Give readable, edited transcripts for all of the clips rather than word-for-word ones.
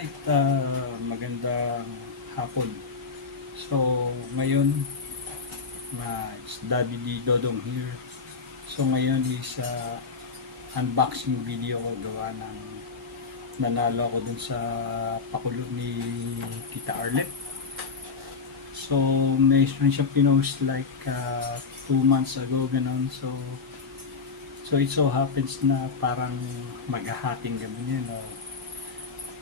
Alright, magandang hapon. So, ngayon, it's Daddy D Dodong here. So, ngayon is unboxing video ko gawa ng nanalo ako dun sa pakulo ni Tita Arlet. So, may siyang pinost like 2 months ago, ganun. So it so happens na parang maghahating gabi niya, no?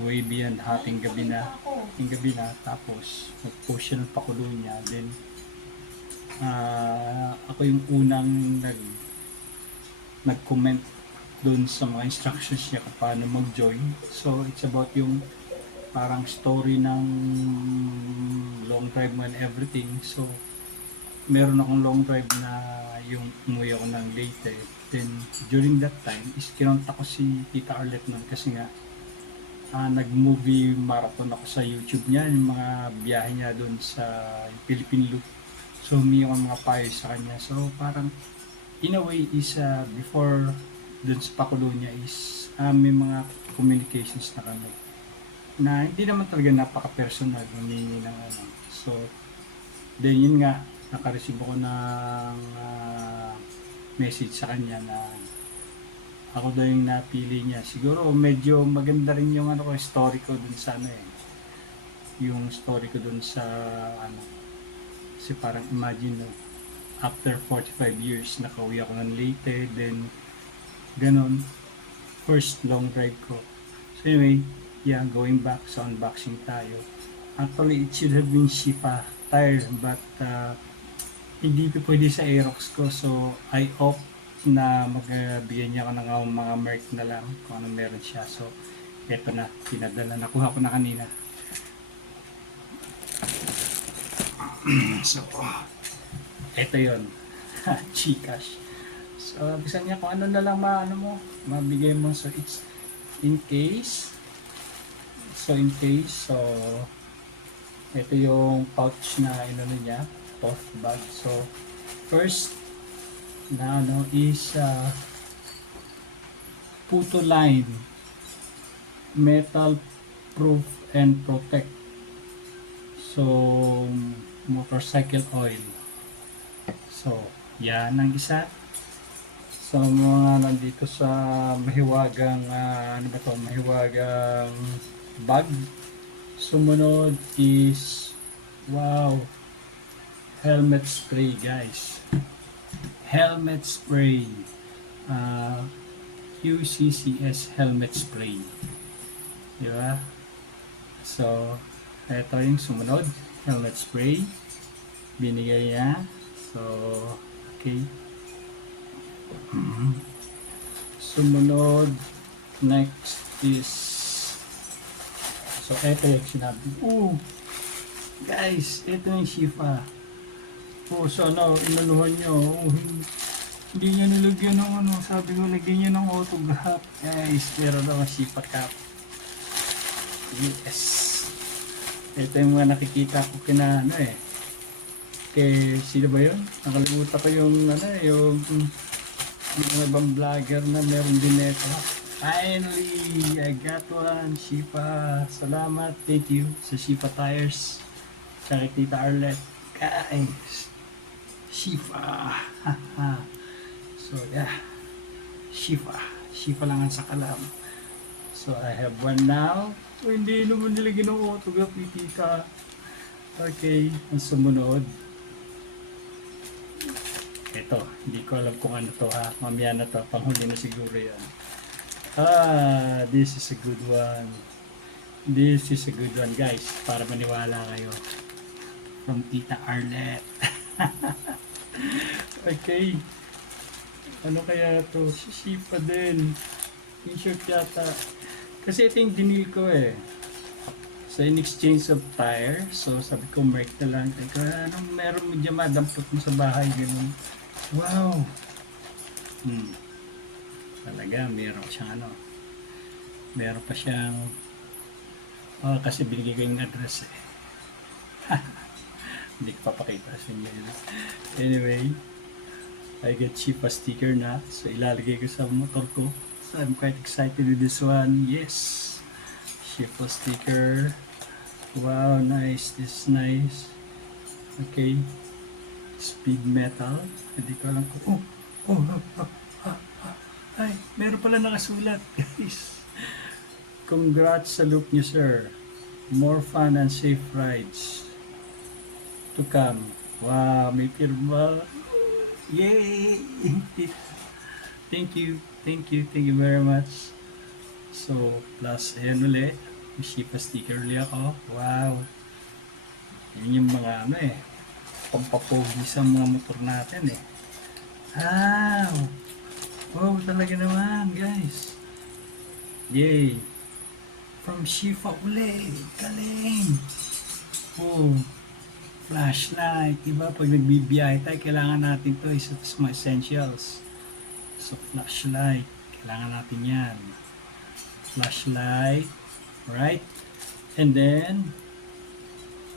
Way beyond hating gabi na, tapos nag-post siya ng pakulo niya. Then ako yung unang nag-comment doon sa mga instructions niya kung paano mag-join. So it's about yung parang story ng long drive mo and everything. So meron akong long drive na yung umuwi ako ng Leyte. Then during that time is kinontak ko si Tita Arlet nun kasi nga nag-movie marathon ako sa YouTube niya, yung mga biyahe niya doon sa Philippine Loop. So humingi ako mga payo sa kanya. So parang in a way is before doon sa pakulo niya is may mga communications na kami na hindi naman talaga napaka-personal, humingi ng ano. So then yun nga, naka-receive ako ng message sa kanya na ako daw yung napili niya. Siguro medyo maganda rin yung story ko dun sa yung story ko dun sa kasi parang imagine after 45 years nakauwi ako ng Leyte, then ganon, first long drive ko. So anyway, yeah, going back sa unboxing tayo. Actually, it should have been Shifa tire, but hindi ko pwede sa Aerox ko, so I opt na magbigyan niya ako ng mga merch na lang kung ano meron siya. So eto na, pinadala, nakuha ko na kanina. So eto yun. Gcash. So bisan niya kung ano na lang mabigay mo. So it's in case, so ito yung pouch na inano niya, tote bag. So first na is Puto line, metal proof and protect. So motorcycle oil. So yan ang isa. So mga nandito sa mahiwagang mahiwagang bag. Sumunod is helmet spray, guys. Helmet spray, QCCS helmet spray, di ba? So ito yung sumunod, helmet spray, binigay niya. So okay. Sumunod, next is, so ito yung sinabi. Guys, ito yung Shifa. So inanuhan nyo. Hindi nyo nilagyan ng sabi ko, lagyan nyo ng autograph. Guys, pero naman Shifa Cup. Yes. Ito yung mga nakikita ko kina kay sino ba yun? Nakalimutan ko yung yung mga ibang vlogger na meron din ito. Finally, I got one. Shifa. Salamat. Thank you sa Shifa Tires. Sa Tita Arlet. Guys, Shifa. So yeah, Shifa lang ang sakalam. So I have one now. So, hindi naman nilagyan ng autograph ni Tita. Okay, ang sumunod, ito, hindi ko alam kung ano to mamaya na to, panghuli na siguro yan. This is a good one. This is a good one, guys, para maniwala kayo. From Tita Arlet. Okay. Ano kaya to? Shifa din. T-shirt yata. Kasi ito yung dinil ko So in exchange of tire. So sabi ko, merch na lang. Teka, anong meron mo dyan madampot mo sa bahay? Ganun. Wow. Talaga, meron siyang meron pa siyang kasi binigay ko yung address Hindi ko papakita sa inyo. Anyway, I get Shifa sticker na. So ilalagay ko sa motor ko. So I'm quite excited with this one. Yes, Shifa sticker. Wow, nice. This is nice. Okay. Speed metal. Hindi ko alam kung... Ay, meron pala nakasulat, guys. Congrats sa loop niyo, sir. More fun and safe rides to come. Wow, may pirma. Yay! Thank you. Thank you. Thank you very much. So, plus, ayan ulit. May Shifa sticker ulit ako. Wow. Yan yung mga ano eh. Pampapogi sa mga motor natin eh. Wow! Wow, talaga naman, guys. Yay! From Shifa ulit. Galing! Oh, flashlight. Diba, pag nagbibiyahe tayo, kailangan natin to. Isa sa mga essentials. So, flashlight. Kailangan natin yan. Flashlight. Right? And then,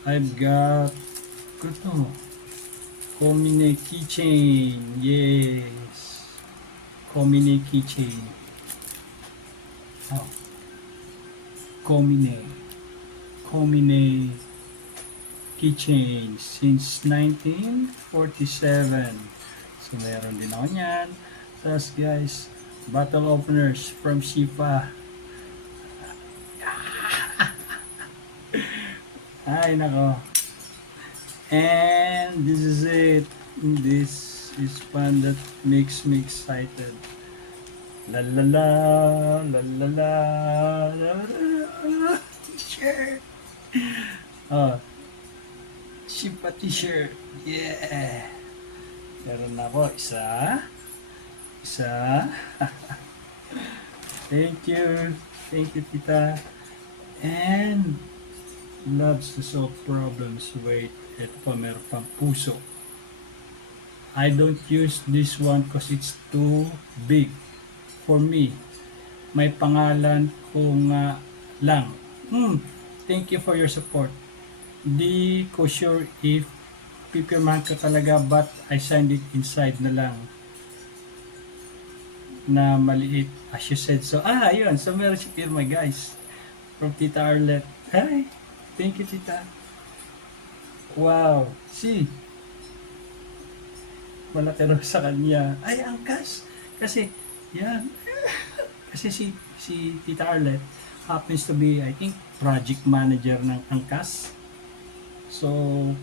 I've got ito. Komine keychain. Yes. Komine keychain. Oh. Komine keychain since 1947. So, meron din ako yan. Tapos, guys, bottle openers from Shifa. Ay, nako. And this is it. This is fun that makes me excited. La la la, la la la, la la. T-shirt. Oh, Shifa t-shirt. Yeah. Meron na ako. Isa. Thank you. Thank you, tita. And loves to solve problems. Wait, ito pa, meron pang puso. I don't use this one because it's too big for me. May pangalan ko nga lang. Thank you for your support. Di ko sure if pipirmahan ka talaga, but I signed it inside na lang na maliit as you said. So, yun. So, meron si pirma, guys. From Tita Arlette. Hi! Thank you, tita. Wow. See? Malaki rin sa kanya. Ay, angkas. Kasi, yan. Kasi si Tita Arlette happens to be, I think, project manager ng angkas. So,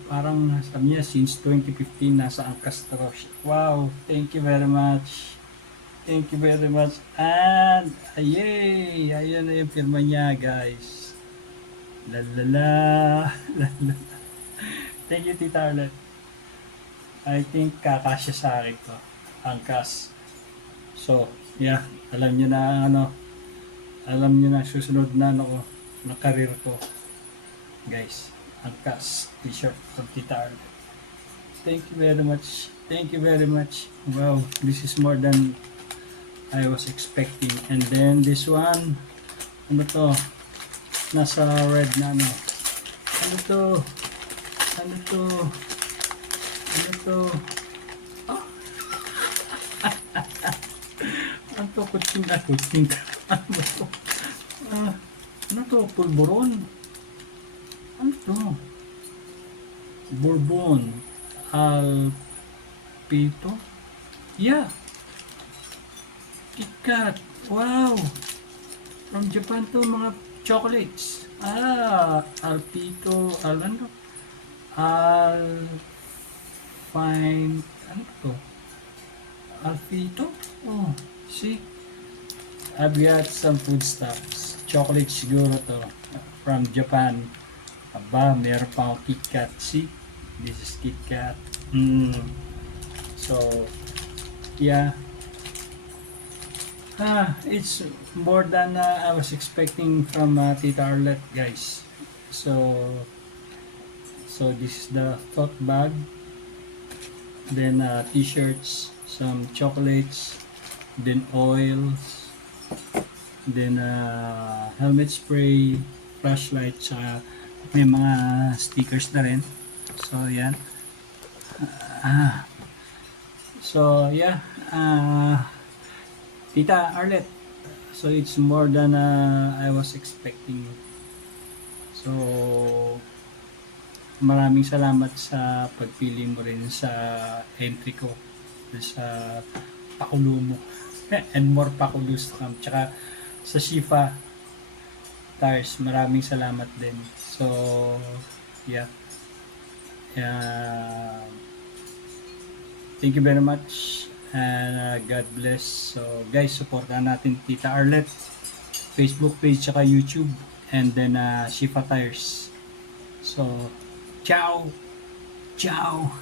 parang sabi niya, since 2015, nasa angkas na raw siya. Wow. Thank you very much. Thank you very much. And, yay! Ayan na yung firma niya, guys. La la la, la la. Thank you, Tita Arlette. I think kakasya sa akin to. Angkas. So, yeah. Alam niyo na alam niyo na susunod na na career ko. Guys, angkas t-shirt from Tita Arlette. Thank you very much. Thank you very much. Wow, this is more than I was expecting. And then this one, ano to? Nasa red na ano. Ano to? Ano to? Ano to? Oh. Ano to? Kutsing. Ano to? Ano to? Pulburon. Ano to? Bourbon. Alpito? Yeah. KitKat. Wow. From Japan to, mga chocolates. Alpito. Fine. Ano to? Alpito? Oh, see? I've got some foodstuffs. Chocolate siguro to. From Japan. Aba, meron pa akong KitKat. See? This is KitKat. So, yeah. It's more than I was expecting from Tita Arlette, guys. So this is the tote bag. Then t-shirts, some chocolates, then oils, then helmet spray, flashlight, saka may mga stickers na rin. So yan. So yeah. Tita Arlette, so it's more than I was expecting. So, maraming salamat sa pagpili mo rin sa entry ko sa pakulo mo. And more pakulos to come. Tsaka sa Shifa tires, maraming salamat din. So, yeah. Uh, Thank you very much and God bless. So guys, supportan natin Tita Arlet, Facebook page tsaka YouTube, and then Shifa Tires. So, ciao! Ciao!